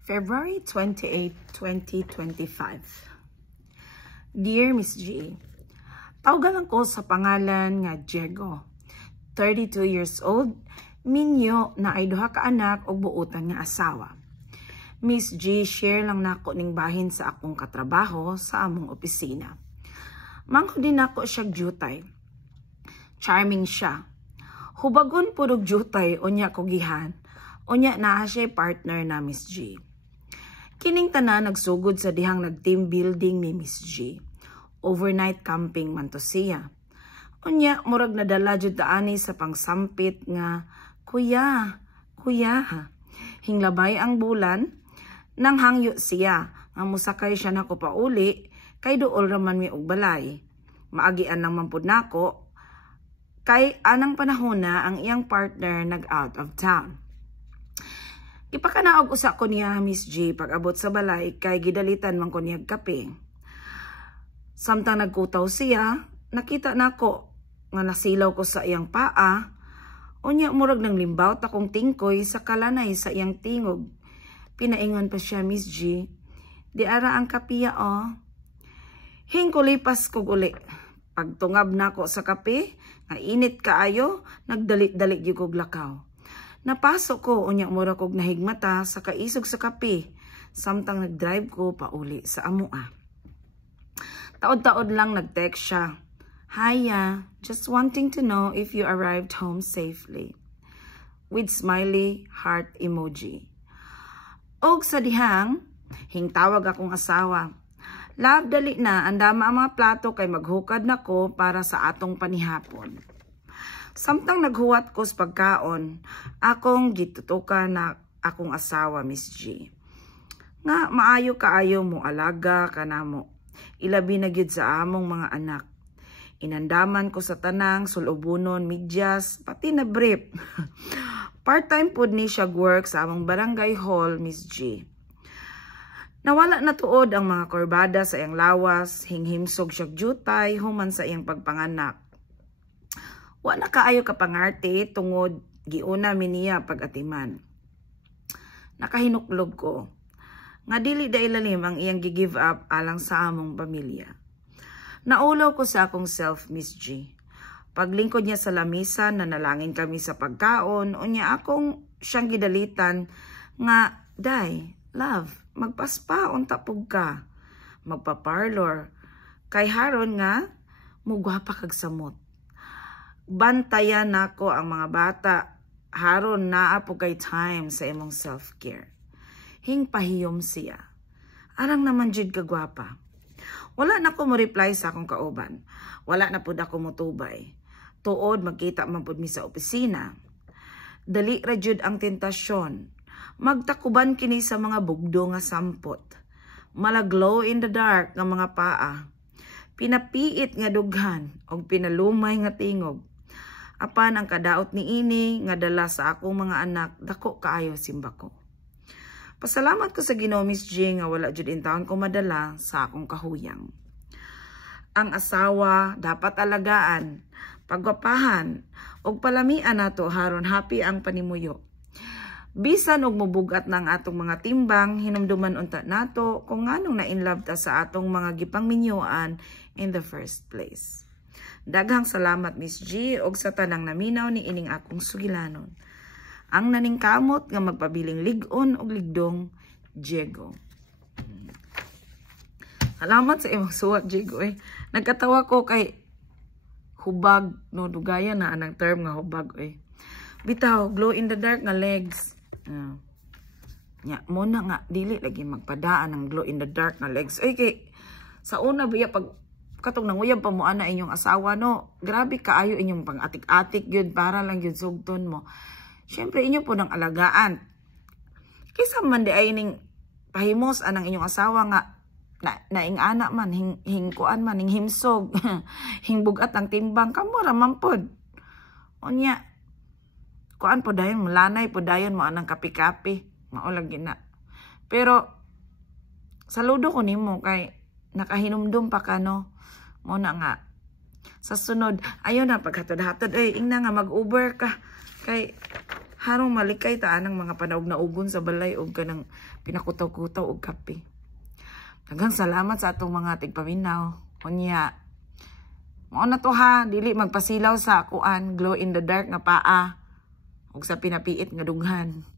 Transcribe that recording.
February 28, 2025. Dear Miss G, tawagan ko sa pangalan nga Diego. 32 years old, minyo na ay duha ka anak o buutan nga asawa. Miss G, share lang nako ning bahin sa akong katrabaho sa among opisina. Mangko din nako siya jutay. Charming siya. Hubagon purog jutay unya ko gihan. Unya naa siya partner na Miss G. Kining tanan nagsugod sa dihang nag-team building ni Miss G. Overnight camping man to siya. Unya murag nadala jud taani sa pangsampit nga, Kuya, hinglabay ang bulan, nang hangyo siya, nga musakay siya nako pauli, kay duol raman mi og balay. Maagian lang mampud nako, kay anang panahon na ang iyang partner nag-out of town. Ipakanaog usa ko niya, Miss G, pag-abot sa balay, kay gidalitan man ko niyag kape. Samtang nagkutaw siya, nakita nako nga nasilaw ko sa iyang paa, unya murag ng limbaw takong tingkoy sa kalanay sa iyang tingog. Pinaingon pa siya, Miss G, di ara ang kapiya Hingkulipas ko uli. Pagtungab nako sa kape, nga init kaayo, nagdalit-dalit gyud kog lakaw. Napasok ko, unya mura kog nahigmata sa kaisog sa kape, samtang nagdrive ko pauli sa amua. Taod-taod lang nag-text siya. Hiya, just wanting to know if you arrived home safely. With smiley heart emoji. Og sa dihang, hingtawag akong asawa. Love, dali na, andama ang mga plato kay maghukad na ko para sa atong panihapon. Samtang naghuwat ko sa pagkaon, akong gitutukan na akong asawa, Miss G. Nga maayo kaayo mo alaga ka na mo. Ilabi na gyud sa among mga anak. Inandaman ko sa tanang, sulubunon, medyas, pati na brief. Part-time pod ni siya work sa among barangay hall, Miss G. Nawala na tuod ang mga korbada sa iyang lawas, hinghimsog siya jutay, human sa iyang pagpanganak. Wa na kaayo kapangarte, tungod, giuna miniya pag-atiman. Nakahinuklog ko, nga dili da ilalim ang iyang gi-give up alang sa among pamilya. Naulaw ko sa akong self, Miss G. Paglingkod niya sa lamisa, nanalangin kami sa pagkaon, unya akong siyang gidalitan nga, Day, love, magpaspaon tapog ka, magpa-parlor, kay haron nga, mugwapa kag samot. Bantayan nako ang mga bata, haron naa po kay time sa imong self-care. Hingpahiyom siya. Arang naman jud kagwapa. Wala na ko mo reply sa akong kauban. Wala na pud ako motubay. Tuod magkita man pud mi sa opisina. Dali ra jud ang tentasyon. Magtakuban kini sa mga bugdo nga sampot. Mala glow in the dark nga mga paa. Pinapiit nga dughan og pinalumay nga tingog. Apan ang kadaot ni ini nga dala sa akong mga anak, dako kaayo simba ko. Pasalamat ko sa Ginoo, Miss G, nga wala jud intawon ko madala sa akong kahuyang. Ang asawa dapat alagaan, pagwapahan, og palamian nato haron happy ang panimuyo. Bisan og mubugat ng atong mga timbang, hinumduman unta nato kung nganong na-inlove ta sa atong mga gipangminyuan in the first place. Daghang salamat, Miss G, og sa tanang naminaw ni ining akong sugilanon. Ang naningkamot nga magpabiling ligon o ligdong, Diego. Salamat sa imong suwat, Diego. Nagkatawa ko kay hubag, no, dugaya na anang term nga hubag. Bitaw, glow in the dark nga legs. Mo na nga, dili lagi magpadaan ng glow in the dark nga legs. Kay sa una biya pag katong nanguyab pa mo ana inyong asawa, no, grabe kaayo inyong pang-atik-atik yun para lang yun sugton mo. Siyempre, inyo po ng alagaan. Kaysa man di ay ning pahimos anang inyong asawa nga naing anak man, hingkuan man, himsog, hingbugat ang timbang, kamura man pod. Unya, kuan po dayon, mulanay po dayon mo anang kapi-kapi, maulag gina. Pero, saludo ko nimo kay nakahinumdum pa ka, no? Muna nga. Sa sunod, ayun na, paghatod-hatod, ingna nga mag-Uber ka. Kay, Harong malikay taan ang mga panahog na ugon sa balay o kanang pinakutaw-kutaw o kape. Daghang salamat sa atong mga tigpaminaw. Unya, mao na to ha, dili magpasilaw sa kuan, glow in the dark nga paa, ug sa pinapiit nga dunghan.